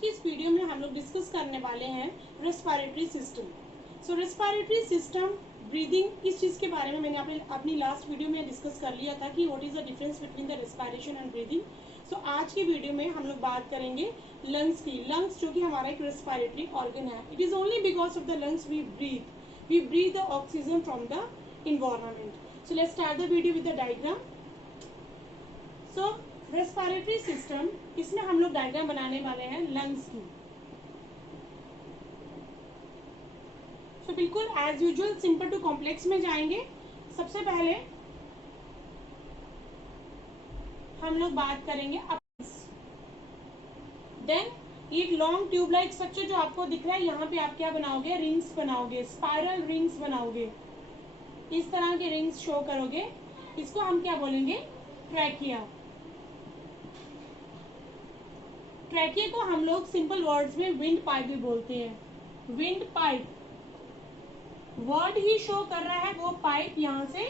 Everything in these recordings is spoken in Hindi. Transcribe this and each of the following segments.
की इस वीडियो में हम लोग डिस्कस करने वाले हैं रेस्पिरेटरी सिस्टम। सो रेस्पिरेटरी सिस्टम ब्रीदिंग, इस चीज़ के बारे में मैंने अपनी लास्ट वीडियो में डिस्कस कर लिया था कि what is the difference between the respiration and breathing. So आज की वीडियो में हम लोग बात करेंगे लंग्स की। लंग्स जो कि हमारा एक रेस्पिरेटरी ऑर्गन है। It is only because of the lungs we breathe the oxygen from the environment. So let's start the video with the diagram. So respiratory system, इसमें हम लोग डायग्राम बनाने वाले हैं लंग्स की। तो बिल्कुल as usual simple to complex में जाएंगे। सबसे पहले हम लोग बात करेंगे देन ये लॉन्ग ट्यूब लाइक स्ट्रक्चर जो आपको दिख रहा है, यहाँ पे आप क्या बनाओगे, रिंग्स बनाओगे, स्पाइरल रिंग्स बनाओगे, इस तरह के रिंग्स शो करोगे। इसको हम क्या बोलेंगे, ट्रैकिया। ट्रैकिया को हम लोग सिंपल वर्ड्स में विंड पाइप भी बोलते हैं। विंड पाइप वर्ड ही शो कर रहा है, वो पाइप, यहाँ से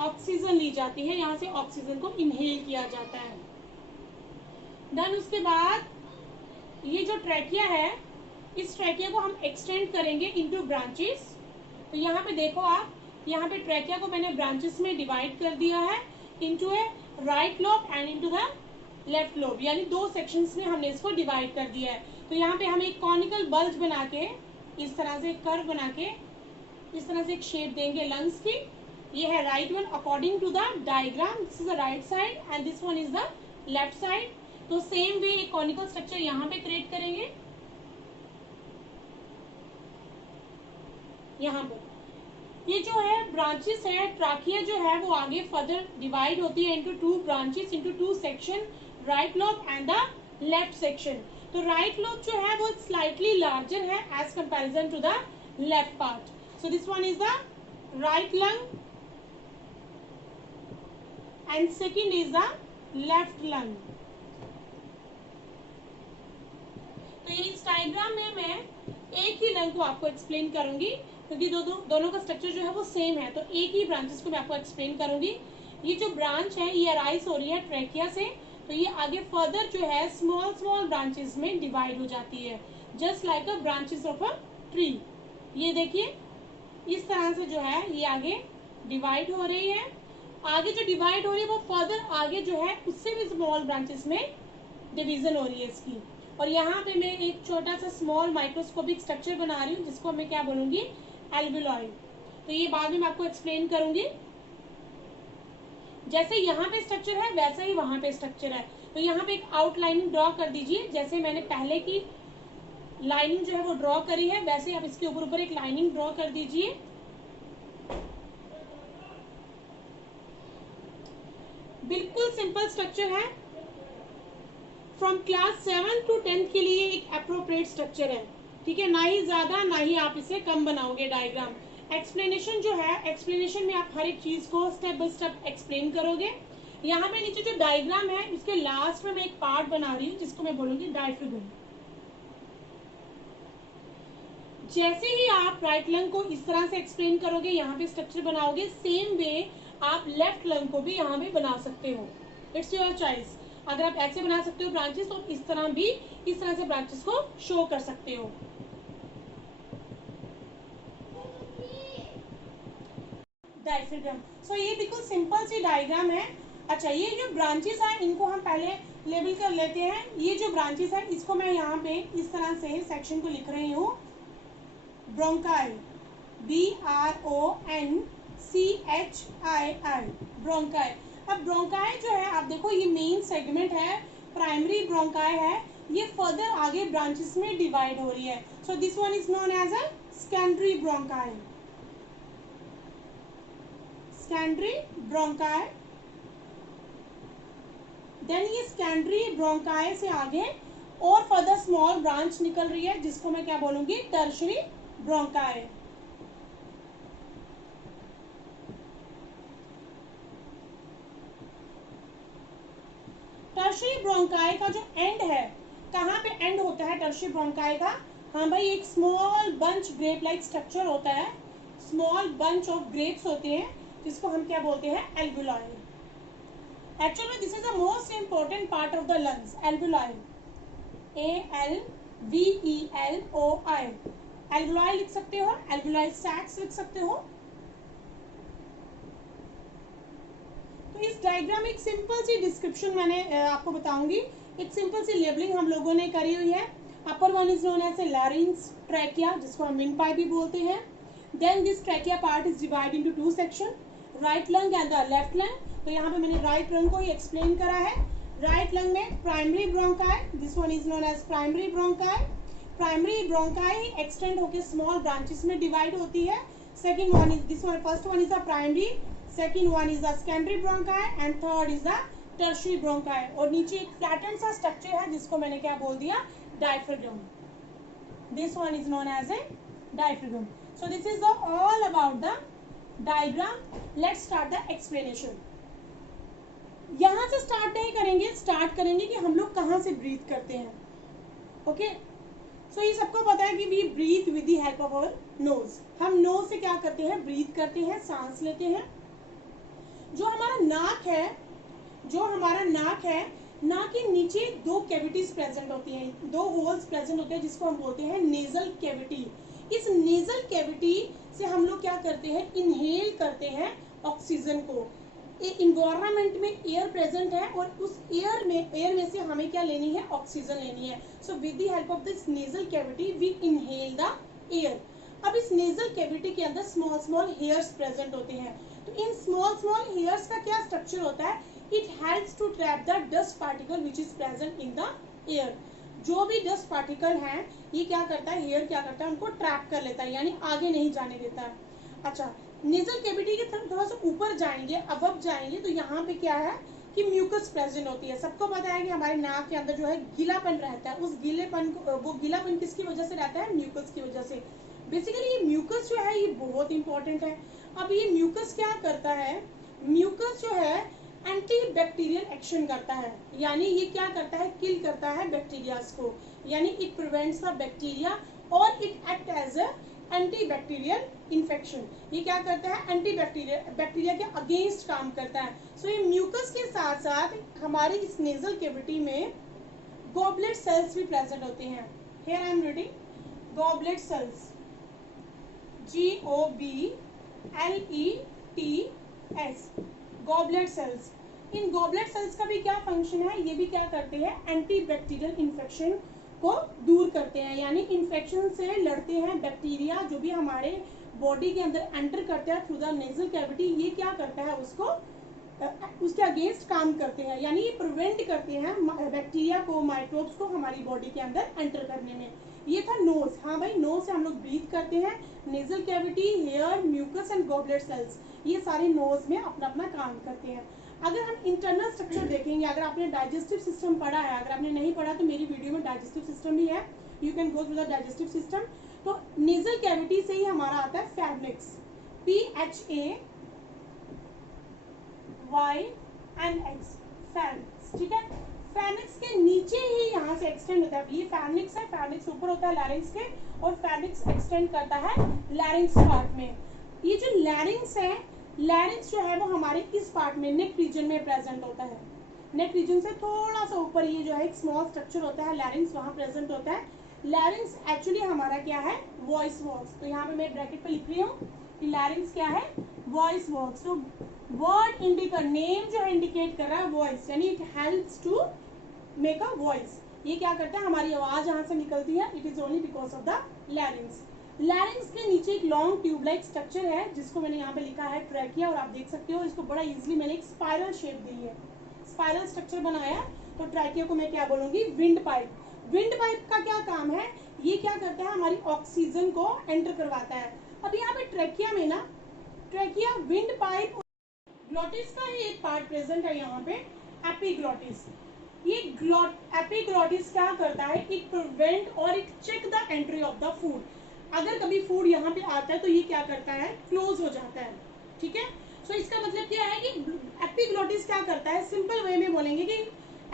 ऑक्सीजन ली जाती है, यहाँ से ऑक्सीजन को इनहेल किया जाता है। देन उसके बाद ये जो ट्रैकिया है, इस ट्रैकिया को हम एक्सटेंड करेंगे इनटू ब्रांचेस। तो यहाँ पे देखो आप, यहाँ पे ट्रैकिया को मैंने ब्रांचेस में डिवाइड कर दिया है into A right lobe and into the left lobe, यानी दो सेक्शंस में हमने इसको डिवाइड कर दिया है। तो यहाँ पे हम एक कॉनिकल बल्ज बना के, इस तरह से कर्व बना के, इस तरह से एक शेप देंगे लंग्स की। ये है right one according to the diagram. This is the right side and this one is the left side. तो सेम वे एक कॉनिकल स्ट्रक्चर यहाँ पे क्रिएट करेंगे। यहाँ पर ये जो है ब्रांचेस है, ट्राकिया जो है वो आगे फर्दर डिवाइड होती है into two branches, into two section, right lobe and the left section. तो राइट लोब जो है वो स्लाइटली लार्जर है as comparison to the left part. So this one is the right lung and second is the left lung. तो ये इस डायग्राम में मैं एक ही लंग को आपको एक्सप्लेन करूंगी, क्योंकि दोनों का स्ट्रक्चर जो है वो सेम है। तो एक ही ब्रांचेस को मैं आपको एक्सप्लेन करूंगी। ये जो ब्रांच है ये अराइज हो रही है ट्रैकिया से, तो ये आगे फर्दर जो है स्मॉल स्मॉल ब्रांचेस में डिवाइड हो जाती है, just like a branches of a tree. ये देखिए इस तरह से जो है ये आगे डिवाइड हो रही है। आगे जो डिवाइड हो रही है वो फर्दर आगे जो है उससे भी स्मॉल ब्रांचेस में डिवीजन हो रही है इसकी। और यहाँ पे मैं एक छोटा सा स्मॉल माइक्रोस्कोपिक स्ट्रक्चर बना रही हूँ, जिसको मैं क्या बोलूंगी, एल्वियोलाई। तो ये बाद में मैं आपको एक्सप्लेन करूंगी। जैसे यहाँ पे स्ट्रक्चर है वैसा ही वहां पे स्ट्रक्चर है। तो यहाँ पे एक आउटलाइनिंग ड्रॉ कर दीजिए, जैसे मैंने पहले की लाइनिंग जो है वो ड्रॉ करी है, वैसे आप इसके ऊपर एक लाइनिंग ड्रॉ कर दीजिए। बिल्कुल सिंपल स्ट्रक्चर है, फ्रॉम क्लास 7 to 10 के लिए एक अप्रोप्रिएट स्ट्रक्चर है, ठीक है। ना ही ज्यादा ना ही आप इसे कम बनाओगे डायग्राम। एक्सप्लेनेशन जो है, एक्सप्लेनेशन में आप हर एक चीज को स्टेप बाय स्टेप एक्सप्लेन करोगे। यहाँ पे नीचे जो डायग्राम है इसके लास्ट में मैं एक पार्ट बना रही हूँ, जिसको मैं बोलूंगी डायफ्राम। जैसे ही आप राइट लंग को इस तरह से एक्सप्लेन करोगे, यहाँ पे स्ट्रक्चर बनाओगे, सेम वे आप लेफ्ट लंग को भी यहाँ पे बना सकते हो। It's your choice. अगर आप ऐसे बना सकते हो ब्रांचेस, तो इस तरह भी इस तरह से ब्रांचेस को शो कर सकते हो। डायफ्राम। सो ये बिल्कुल सिंपल सी डायग्राम है। अच्छा, ये जो ब्रांचेस है इनको हम पहले लेबल कर लेते हैं। ये जो ब्रांचेस है इसको मैं यहाँ पे इस तरह से सेक्शन को लिख रही हूँ, ब्रोंकाई, BRONCHII, ब्रोंकाई। अब ब्रोंकाई जो है आप देखो, ये मेन सेगमेंट है, प्राइमरी ब्रोंकाई है, ये फर्दर आगे ब्रांचेस में डिवाइड हो रही है। So this one is known as a secondary bronchi, secondary bronchi. Then ये सेकेंडरी ब्रोंकाई से आगे और फर्दर स्मॉल ब्रांच निकल रही है, जिसको मैं क्या बोलूंगी, टर्शरी ब्रोंकाई। टर्शरी ब्रोंकाई का जो एंड है, कहाँ पे एंड होता है टर्शरी ब्रोंकाई का, हाँ भाई, एक small bunch grape like structure होता है, स्मॉल बंच ऑफ ग्रेप्स होते हैं, जिसको हम क्या बोलते हैं, alveoli. Actually this is the most important part of the lungs, alveoli, AL VELOI, alveoli लिख सकते हो, एल्वुलाई सैक्स लिख सकते हो। तो इस डायग्राम में एक सिंपल सी डिस्क्रिप्शन मैंने आपको बताऊंगी, एक सिंपल सी लेबलिंग हम लोगों ने करी हुई है। Upper one is known as a larynx trachea, जिसको हम विंड पाइप भी बोलते हैं। Then this trachea part is divide into two section, right lung and the left lung. तो यहाँ पे मैंने राइट लंग को ही एक्सप्लेन करा है। राइट लंग में primary bronchi, this one is known as primary bronchi. Primary bronchi extend होकर स्मॉल ब्रांचेस में डिवाइड होती है। Second one is this one, first one is the primary, second one is the secondary bronchi and third is the tertiary bronchi। और नीचे एक flattened सा structure है जिसको मैंने क्या बोल दिया, diaphragm। this one is known as a diaphragm। so this is the all about the diagram। let's start the explanation। यहाँ से start नहीं करेंगे, start करेंगे कि हम लोग कहाँ से breathe करते हैं। okay? so ये सबको पता है कि we breathe with the help of our nose। हम nose से क्या करते हैं, breathe करते हैं, सांस लेते हैं। जो हमारा नाक है, नाक के नीचे दो कैविटीज प्रेजेंट होती हैं, दो होल्स प्रेजेंट होते हैं, जिसको हम बोलते हैं नेजल कैविटी। इस नेजल कैविटी से हम लोग क्या करते हैं, इनहेल करते हैं ऑक्सीजन को। इन्वायरमेंट में एयर प्रेजेंट है और उस एयर में से हमें क्या लेनी है, ऑक्सीजन लेनी है। So with the help of this nasal cavity we inhale the air. अब इस नेजल कैविटी के अंदर स्मॉल स्मॉल हेयर्स प्रेजेंट होते हैं। तो इन स्मॉल स्मॉल हेयर्स का क्या स्ट्रक्चर होता है, it helps to trap the dust particle which is present in the air. जो भी डस्ट पार्टिकल हैं, ये क्या करता है, हेयर क्या करता है, उनको ट्रैप कर लेता है, यानी आगे नहीं जाने देता है। अच्छा, नेजल कैविटी के थोड़ा सा ऊपर जाएंगे, अब जाएंगे, तो यहाँ पे क्या है कि म्यूकस प्रेजेंट होती है। सबको पता है कि हमारे नाक के अंदर जो है गीलापन रहता है, उस गीलेपन को, वो गीलापन किसकी वजह से रहता है, म्यूकस की वजह से। बेसिकली ये म्यूकस जो है ये बहुत इंपॉर्टेंट है। अब ये म्यूकस क्या करता है, म्यूकस जो है एंटी बैक्टीरियल एक्शन करता है, यानी ये क्या करता है, किल करता है बैक्टीरियाज को, यानी इट प्रिवेंट्स द बैक्टीरिया और it act as a antibacterial infection. ये क्या करता है, एंटी बैक्टीरिया के अगेंस्ट काम करता है। सो ये म्यूकस के साथ साथ हमारी इस नेजल कैविटी में गॉबलेट सेल्स भी प्रेजेंट होते हैं। Here I am reading goblet cells, GOBLETS, goblet cells. In goblet cells का भी क्या फंक्शन है, ये भी क्या करते हैं, एंटी बैक्टीरियल इन्फेक्शन को दूर करते हैं, यानी इन्फेक्शन से लड़ते हैं। बैक्टीरिया जो भी हमारे बॉडी के अंदर एंटर करते हैं थ्रू द नेजल कैविटी, ये क्या करता है, उसके अगेंस्ट काम करते हैं, यानी ये प्रिवेंट करते हैं बैक्टीरिया को, माइक्रोब्स को हमारी बॉडी के अंदर एंटर करने में। ये था नोज। हाँ भाई, नोज से हम लोग ब्रीथ करते हैं। Nasal cavity, hair, mucus and goblet cells, ये सारे नोज में अपना अपना काम करते हैं। अगर हम इंटरनल स्ट्रक्चर देखेंगे, अगर आपने डाइजेस्टिव सिस्टम पढ़ा है, अगर आपने नहीं पढ़ा तो मेरी वीडियो में डाइजेस्टिव सिस्टम भी है, you can go through the digestive system. तो नेजल कैविटी से ही हमारा आता है फैर्निक्स, PHAYNX, फैर्निक्स। ठीक है, फैर्निक्स के नीचे ही यहाँ से एक्सटेंड होता है। ये फैर्निक्स है, फैर्निक्स ऊपर होता है लैरिंक्स के, और फैर्निक्स एक्सटेंड करता है लैरिंक्स पार्ट में। ये जो लैरिंक्स है, लैरिंक्स जो है वो हमारे इस पार्ट में नेक रीजन में प्रेजेंट होता है। नेक रीजन से थोड़ा सा ऊपर ये जो है एक स्मॉल स्ट्रक्चर होता है, लैरिंक्स, वहाँ प्रेजेंट होता है। लैरिंक्स एक्चुअली हमारा क्या है, वॉइस बॉक्स। तो यहाँ पे मैं ब्रैकेट पे लिख रही हूँ कि लैरिंक्स क्या है, वॉइस बॉक्स। तो वर्ड इंडिकेट, नेम जो है इंडिकेट कर रहा है वॉइस, यानी it helps to make a voice. ये क्या करता है, हमारी आवाज यहाँ से निकलती है, it is only because of the larynx. Larynx के नीचे एक लॉन्ग ट्यूब लाइक स्ट्रक्चर है, जिसको मैंने यहाँ पे लिखा है ट्रैकिया, और आप देख सकते हो इसको बड़ा इजीली मैंने एक स्पाइरल शेप दी है, स्पाइरल स्ट्रक्चर बनाया। तो ट्रैकिया को मैं क्या बोलूंगी, विंड पाइप। विंड पाइप का क्या काम है, ये क्या करता है, हमारी ऑक्सीजन को एंटर करवाता है। अब यहाँ पे ट्रैकिया में ना, ट्रैकिया, विंड पाइप, ग्लॉटिस का ही एक पार्ट प्रेजेंट है यहाँ पे, एपिग्लॉटिस। ये एपिग्लॉटिस क्या करता है, इट प्रिवेंट और it check the entry of the food. अगर कभी फूड यहाँ पे आता है तो ये क्या करता है, क्लोज हो जाता है। ठीक है, सो इसका मतलब क्या है कि एपिग्लॉटिस क्या करता है, सिंपल वे में बोलेंगे कि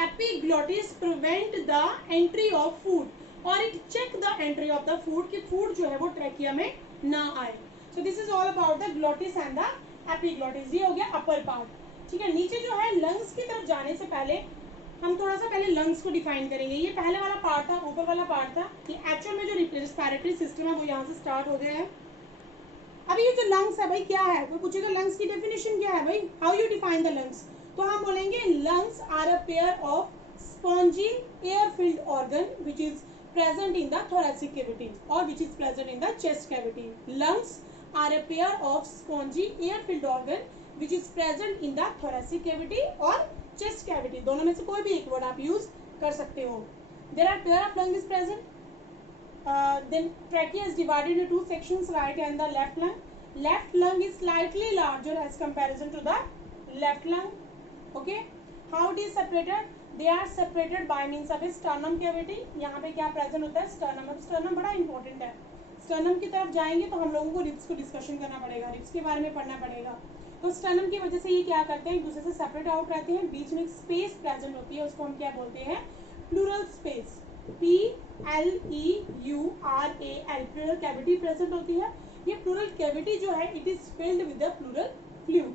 epiglottis prevent the entry of food और it check the entry of the food, कि फूड जो है वो ट्रैकिया में ना आए। So this is all about the glottis and the epiglottis. ये हो गया अपर पार्ट। ठीक है, नीचे जो है लंग्स की तरफ जाने से पहले हम थोड़ा सा पहले लंग्स को डिफाइन करेंगे। ये पहले वाला पार्ट था, ऊपर वाला पार्ट था, ये एक्चुअल में जो रेस्पिरेटरी सिस्टम है वो यहाँ से स्टार्ट हो गया है। अभी ये जो लंग्स है भाई क्या है, कोई पूछेगा लंग्स की डेफिनेशन क्या है भाई, how you define the lungs, तो हम बोलेंगे lungs are a pair of spongy air filled organ which is present in the thoracic cavity or which is present in the chest cavity. Lungs are a pair of spongy air filled organ which is present in the thoracic cavity or chest cavity. दोनों में से कोई भी एक वर्ड आप यूज कर सकते हो. There are pair of lung is present. Then trachea is divided into two sections, right and the left lung. Left lung is slightly larger as comparison to the left lung. Okay. How it is separated? They are separated by means of a sternum cavity. यहाँ पे क्या प्रेजेंट होता है, स्टर्नम. अब स्टर्नम बड़ा इंपॉर्टेंट है. स्टर्नम की तरफ जाएंगे तो हम लोगों को रिब्स को डिस्कशन करना पड़ेगा, रिब्स के बारे में पढ़ना पड़ेगा. तो स्टर्नम की वजह से ये क्या करते हैं, एक दूसरे से सेपरेट आउट रहते हैं. बीच में एक स्पेस प्रेजेंट होती है, उसको हम क्या बोलते हैं, plural space. PLEURAL pleural cavity present होती है. ये प्लूरल कैविटी जो है it is filled with the pleural fluid.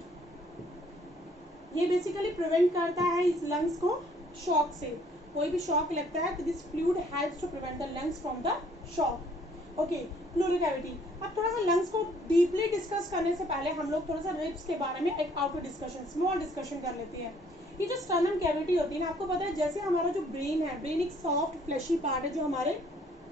ये बेसिकली प्रिवेंट करता है इस लंग्स को शॉक से. कोई भी शॉक लगता है तो this fluid helps to prevent the lungs from the shock. Okay, pleural cavity. अब थोड़ा सा लंग्स को डीपली डिस्कस करने से पहले हम लोग थोड़ा सा रिब्स के बारे में एक आउटर डिस्कशन, स्मॉल डिस्कशन कर लेते हैं. ये जो स्टर्नम कैविटी होती है ना, आपको पता है जैसे हमारा जो ब्रेन है, ब्रेन एक सॉफ्ट फ्लैशी पार्ट है जो हमारे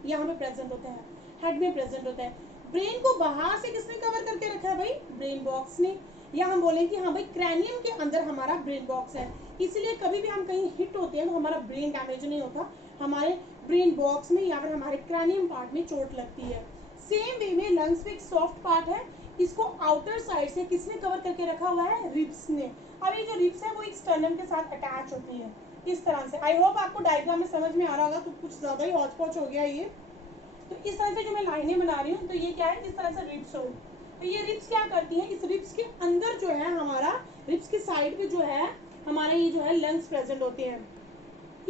यहाँ पे प्रेजेंट होता है, हेड में प्रेजेंट होता है. ब्रेन को बाहर से किसने कवर करके रखा है भाई, ब्रेन बॉक्स ने. या हम बोले कि हाँ भाई क्रैनियम के अंदर हमारा ब्रेन बॉक्स है, इसलिए कभी भी हम कहीं हिट होते हैं तो हमारा ब्रेन डैमेज नहीं होता, हमारे ब्रेन बॉक्स में या फिर हमारे क्रैनियम पार्ट में चोट लगती है. सेम वे में लंग्स में एक सॉफ्ट पार्ट है, इसको आउटर साइड से किसने कवर करके रखा हुआ है, रिब्स ने. अब ये जो रिब्स है वो एक स्टर्नम के साथ अटैच होती है इस तरह से. आई होप आपको डायग्राम में समझ में आ रहा होगा, तो कुछ ज्यादा ही हौच पौच हो गया ये. तो इस तरह से जो मैं लाइनें बना रही हूँ तो ये क्या है, इस तरह से रिब्स हो. तो ये रिब्स क्या करती है, इस रिब्स के अंदर जो है हमारा, रिब्स के साइड पे जो है हमारा ये जो है लंग्स प्रेजेंट होते हैं.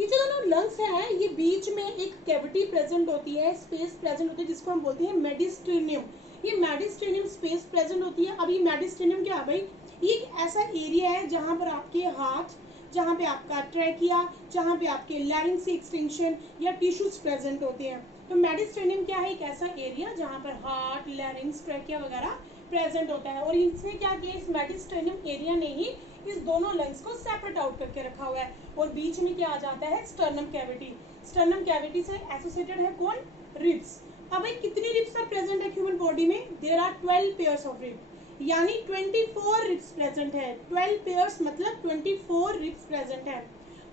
ये जो दोनों लंग्स है ये बीच में एक कैविटी प्रेजेंट होती है, स्पेस प्रेजेंट होती है जिसको हम बोलते हैं मेडिस्टेरियम. ये मेडिस्टेरियम स्पेस प्रेजेंट होती है. अब ये मेडिस्टेरियम क्या है भाई, ये एक ऐसा एरिया है जहाँ पर आपके हाथ, जहाँ पे आपका ट्रैकिया, जहाँ पे आपके लैरिंक्स एक्सटेंशन या टिश्यूज प्रेजेंट होते हैं. तो मेडिस्टेरियम क्या है, एक ऐसा एरिया जहाँ पर हार्ट, लैरिंक्स, ट्रैकिया वगैरह प्रेजेंट होता है. और इसने क्या किया, इस मेडिस्टेरियम एरिया ने ही इस दोनों लंग्स को सेपरेट आउट करके रखा हुआ है. और बीच में क्या आ जाता है, स्टर्नम कैविटी. स्टर्नम कैविटी से एसोसिएटेड है कौन, रिब्स. अब भाई कितनी रिब्स आर प्रेजेंट है ह्यूमन बॉडी में, there are 12 pairs of rib, यानी 24 रिब्स प्रेजेंट है. 12 पेयर्स मतलब 24 रिब्स प्रेजेंट है.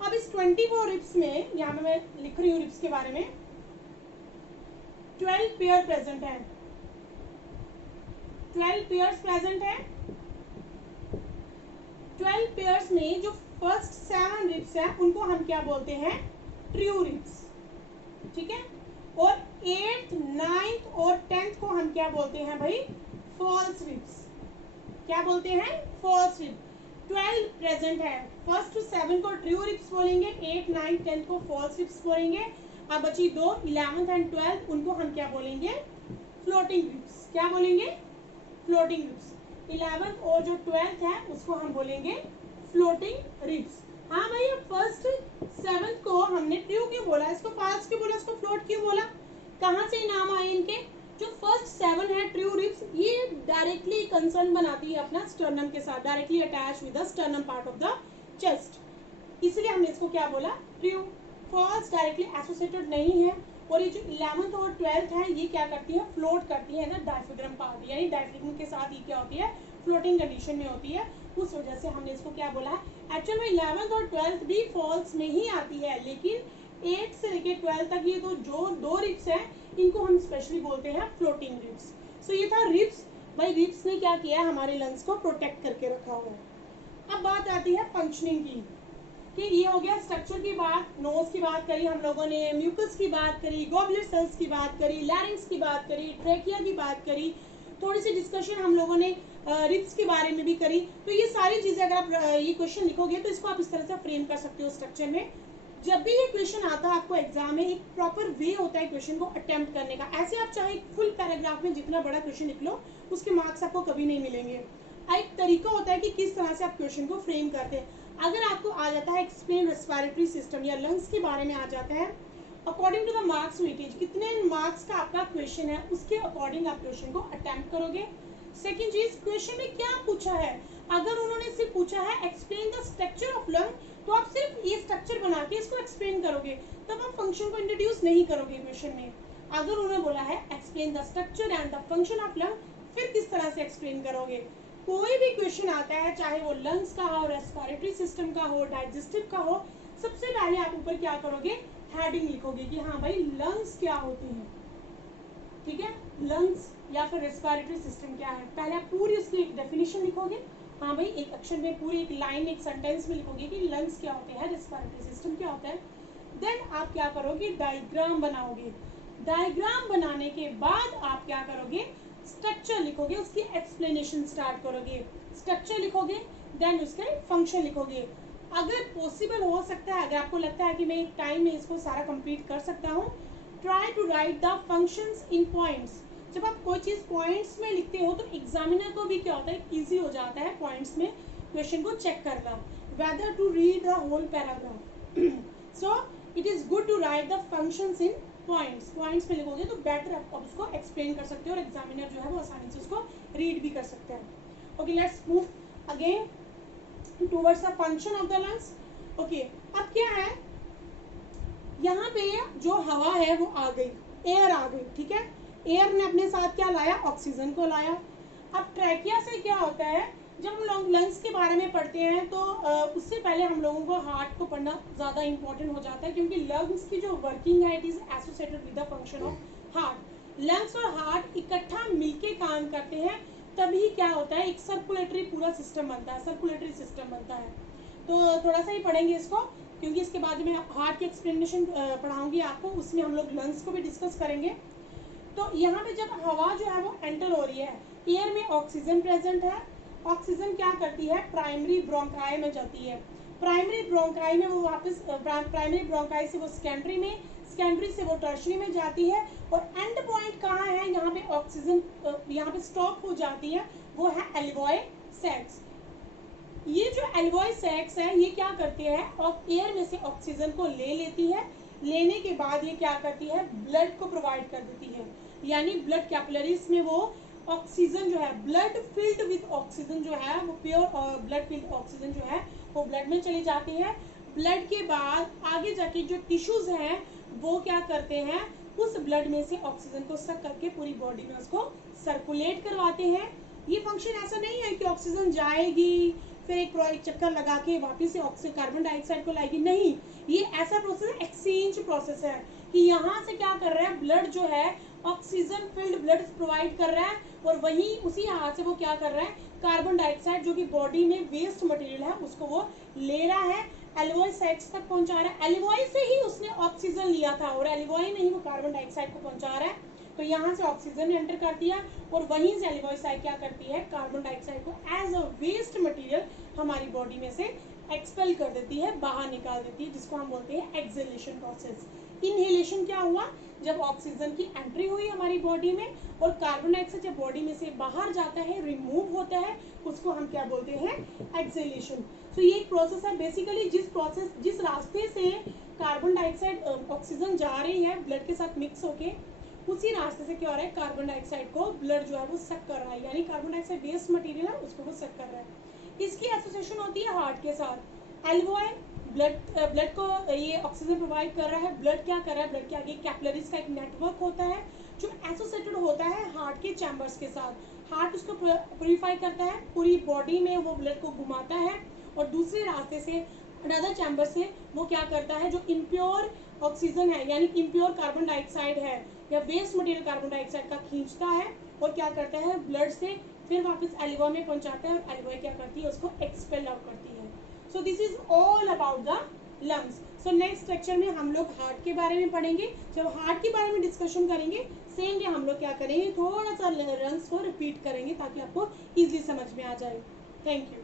अब इस 24 रिब्स में, यहाँ पे मैं लिख रही हूँ रिब्स के बारे में, 12 पेयर प्रेजेंट है. 12 पेयर्स प्रेजेंट है. 12 पेयर्स में जो फर्स्ट 7 रिब्स है उनको हम क्या बोलते हैं, ट्रू रिब्स. ठीक है. और 8th, 9th और 10th को हम क्या बोलते हैं भाई, फॉल्स रिब्स. क्या बोलते हैं, फॉल्स रिब. 12 प्रेजेंट है, फर्स्ट टू 7 को ट्रू रिब्स बोलेंगे, 8, 9, 10 को फॉल्स रिब्स बोलेंगे. अब बची 2, 11th एंड 12th, उनको हम क्या बोलेंगे, फ्लोटिंग रिब्स. क्या बोलेंगे, फ्लोटिंग रिब्स. 11th और जो 12th है उसको हम बोलेंगे फ्लोटिंग रिब्स. हाँ भाई, अब फर्स्ट 7th को हमने ट्रू क्यों बोला, इसको फॉल्स क्यों बोला, इसको फ्लोट क्यों बोला, कहाँ से नाम आए इनके. जो फर्स्ट 7 है ट्रू रिब्स, ये डायरेक्टली कंसर्न बनाती है अपना स्टर्नम के साथ, directly attach with the sternum part of the chest, इसलिए हमने इसको क्या बोला, ट्रू. फॉल्स डायरेक्टली एसोसिएटेड नहीं है. और ये जो 11th और 12th है ये क्या करती है, फ्लोट करती है ना डायफ्राम पार्ट, यानी डायफ्राम के साथ ये क्या होती है, फ्लोटिंग कंडीशन में होती है. उस वजह से हमने इसको क्या बोला है. एक्चुअल में 11th और 12th भी फॉल्स में ही आती है, लेकिन 8 से लेके 12 तक ये तो जो 2 रिब्स हैं इनको हम स्पेशली बोलते हैं फ्लोटिंग रिब्स. सो ये था रिब्स. भाई रिब्स ने क्या किया है, हमारे लंग्स को प्रोटेक्ट करके रखा हुआ है. अब बात आती है फंक्शनिंग की, कि ये हो गया स्ट्रक्चर की बात, नोज की बात करी हम लोगों ने, म्यूकस की बात करी, गॉबलेट सेल्स की बात करी, लैरिंक्स की बात करी, ट्रैकिया की बात करी, थोड़ी सी डिस्कशन हम लोगों ने रिब्स के बारे में भी करी. तो ये सारी चीजें अगर आप ये क्वेश्चन लिखोगे तो इसको आप इस तरह से फ्रेम कर सकते हो स्ट्रक्चर में. जब भी ये क्वेश्चन आता है आपको एग्जाम में, एक प्रॉपर वे होता है क्वेश्चन को अटेम्प्ट करने का. ऐसे आप चाहे फुल पैराग्राफ में जितना बड़ा क्वेश्चन लिख लो उसके मार्क्स आपको कभी नहीं मिलेंगे. एक तरीका होता है कि किस तरह से आप क्वेश्चन को फ्रेम करते हैं. अगर आपको आ जाता है एक्सप्लेन रेस्पिरेटरी सिस्टम या लंग्स के बारे में आ जाता है, according to the marks weightage, कितने मार्क्स का आपका क्वेश्चन है उसके अकॉर्डिंग आप क्वेश्चन को अटेम्प्ट करोगे। सेकेंड चीज, क्वेश्चन में क्या पूछा है, अगर उन्होंने सिर्फ पूछा है explain the structure of lung, तो आप सिर्फ ये स्ट्रक्चर बना के इसको एक्सप्लेन करोगे, तब आप फंक्शन को इंट्रोड्यूस नहीं करोगे क्वेश्चन में। अगर उन्होंने बोला है explain the structure and the function of lung, फिर किस तरह से एक्सप्लेन करोगे। कोई भी क्वेश्चन आता है, चाहे वो लंग्स का हो, रेस्पिरेटरी सिस्टम का हो, डाइजेस्टिव का हो, सबसे पहले आप ऊपर क्या करोगे, हेडिंग लिखोगे कि हाँ भाई लंग्स क्या होती हैं, ठीक है, लंग्स या फिर रेस्पिरेटरी सिस्टम क्या है। पहले आप पूरी उसकी एक डेफिनेशन लिखोगे, हाँ भाई एक अक्षर में पूरी एक लाइन एक सेंटेंस में लिखोगे कि लंग्स क्या होते हैं, रेस्पिरेटरी सिस्टम क्या होता है। देन आप क्या करोगे, डायग्राम बनाओगे। डायग्राम बनाने के बाद आप क्या करोगे, स्ट्रक्चर लिखोगे, उसकी एक्सप्लेनेशन स्टार्ट करोगे। स्ट्रक्चर लिखोगे, देन उसके फंक्शन लिखोगे। अगर पॉसिबल हो सकता है, अगर आपको लगता है कि मैं टाइम में इसको सारा कंप्लीट कर सकता हूँ, try to write the functions in points. जब आप कोई चीज़ पॉइंट्स में लिखते हो तो एग्जामिनर को भी क्या होता है, इजी हो जाता है पॉइंट्स में क्वेश्चन को चेक करना, whether to read the whole paragraph. So it is good to write the functions in points. Points में लिखोगे तो बेटर आप उसको एक्सप्लेन कर सकते हो और एग्जामिनर जो है वो आसानी से उसको रीड भी कर सकते हैं। Okay, let's move again towards the function of the lungs. Okay, अब क्या है, यहाँ पे जो हवा है वो आ गई, एयर आ गई, ठीक है। एयर ने अपने साथ क्या लाया, ऑक्सीजन को लाया। अब ट्रैकिया से क्या होता है, जब हम लोग लंग्स के बारे में पढ़ते हैं तो उससे पहले हम लोगों को हार्ट को पढ़ना ज़्यादा इंपॉर्टेंट हो जाता है, क्योंकि लंग्स की जो वर्किंग है it is associated with the function of heart. Lungs और हार्ट इकट्ठा मिलके काम करते हैं, तभी क्या होता है, एक सर्कुलेटरी पूरा सिस्टम बनता है, सर्कुलेटरी सिस्टम बनता है। तो थोड़ा सा ही पढ़ेंगे इसको, क्योंकि इसके बाद मैं हार्ट की एक्सप्लेनेशन पढ़ाऊंगी आपको, उसमें हम लोग लंग्स को भी डिस्कस करेंगे। तो यहाँ पे जब हवा जो है वो एंटर हो रही है, एयर में ऑक्सीजन प्रेजेंट है। ऑक्सीजन क्या करती है, प्राइमरी ब्रोंकाई में जाती है। प्राइमरी ब्रोंकाई में वो वापस प्राइमरी ब्रोंकाई से वो सेकेंडरी में, सेकेंडरी से वो टर्शरी में जाती है। और एंड पॉइंट कहाँ है, यहाँ पे ऑक्सीजन यहाँ पे स्टॉप हो जाती है, वो है एल्वोय सैक्स। ये जो एल्वोय सैक्स है ये क्या करती है, और एयर में से ऑक्सीजन को ले लेती है। लेने के बाद ये क्या करती है, ब्लड को प्रोवाइड कर देती है, यानी ब्लड कैपिलरीज में वो ऑक्सीजन जो है, ब्लड फिल्ड विद ऑक्सीजन जो है वो प्योर ब्लड फिल्ड ऑक्सीजन जो है वो ब्लड में चली जाती है। ब्लड के बाद आगे जाके जो टिश्यूज हैं वो क्या करते हैं, उस ब्लड में से ऑक्सीजन को सक करके पूरी बॉडी में उसको सर्कुलेट करवाते हैं। ये फंक्शन ऐसा नहीं है कि ऑक्सीजन जाएगी फिर एक चक्कर लगा के वापस से ऑक्सीजन कार्बन डाइऑक्साइड को लाएगी, नहीं, ये ऐसा प्रोसेस एक्सचेंज प्रोसेस है कि यहाँ से क्या कर रहा है, ब्लड जो है ऑक्सीजन फिल्ड ब्लड प्रोवाइड कर रहा है, और वहीं उसी हाथ से वो क्या कर रहा है, कार्बन डाइऑक्साइड जो कि बॉडी में वेस्ट मटेरियल है उसको वो ले रहा है, एल्वोय सैक्स तक पहुंचा रहा है। एल्वोय से ही उसने ऑक्सीजन लिया था और एल्वोय में ही वो कार्बन डाइऑक्साइड को पहुंचा रहा है। तो यहाँ से ऑक्सीजन एंटर करती है और वहीं से एल्वोय सैक क्या करती है, कार्बन डाइऑक्साइड को एज अ वेस्ट मटेरियल हमारी बॉडी में से एक्सपेल कर देती है, बाहर निकाल देती है, जिसको हम बोलते हैं एक्सहेलेशन प्रोसेस। इनहेलेशन क्या हुआ, जब ऑक्सीजन की एंट्री हुई हमारी बॉडी में और कार्बन डाइऑक्साइड जब बॉडी में से बाहर जाता है, रिमूव होता है, उसको हम क्या बोलते हैं, एक्सहेलेशन। तो ये एक प्रोसेस है बेसिकली, जिस रास्ते से कार्बन डाइऑक्साइड ऑक्सीजन जा रही है ब्लड के साथ मिक्स होके, उसी रास्ते से क्या हो रहा है, कार्बन डाइऑक्साइड को ब्लड जो है वो सक कर रहा है, यानी कार्बन डाइऑक्साइड वेस्ट मटेरियल है उसको वो सक कर रहा है। इसकी एसोसिएशन होती है हार्ट के साथ। एल्वोय ब्लड को ये ऑक्सीजन प्रोवाइड कर रहा है, ब्लड क्या कर रहा है, ब्लड के आगे कैपिलरीज का एक नेटवर्क होता है जो एसोसिएटेड होता है हार्ट के चैम्बर्स के साथ। हार्ट उसको प्योरीफाई करता है, पूरी बॉडी में वो ब्लड को घुमाता है, और दूसरे रास्ते से अनदर चैम्बर से वो क्या करता है, जो इम्प्योर ऑक्सीजन है यानी इम्प्योर कार्बन डाइऑक्साइड है या वेस्ट मटेरियल कार्बन डाइऑक्साइड का खींचता है और क्या करता है, ब्लड से फिर वापस एल्वोय में पहुंचाता है, और एल्वोय क्या करती है, उसको एक्सपेल आउट करती है। So this is all about the lungs. So next lecture में हम लोग हार्ट के बारे में पढ़ेंगे। जब हार्ट के बारे में डिस्कशन करेंगे, सेम डे हम लोग क्या करेंगे, थोड़ा सा लंग्स को रिपीट करेंगे ताकि आपको इजीली समझ में आ जाए। Thank you.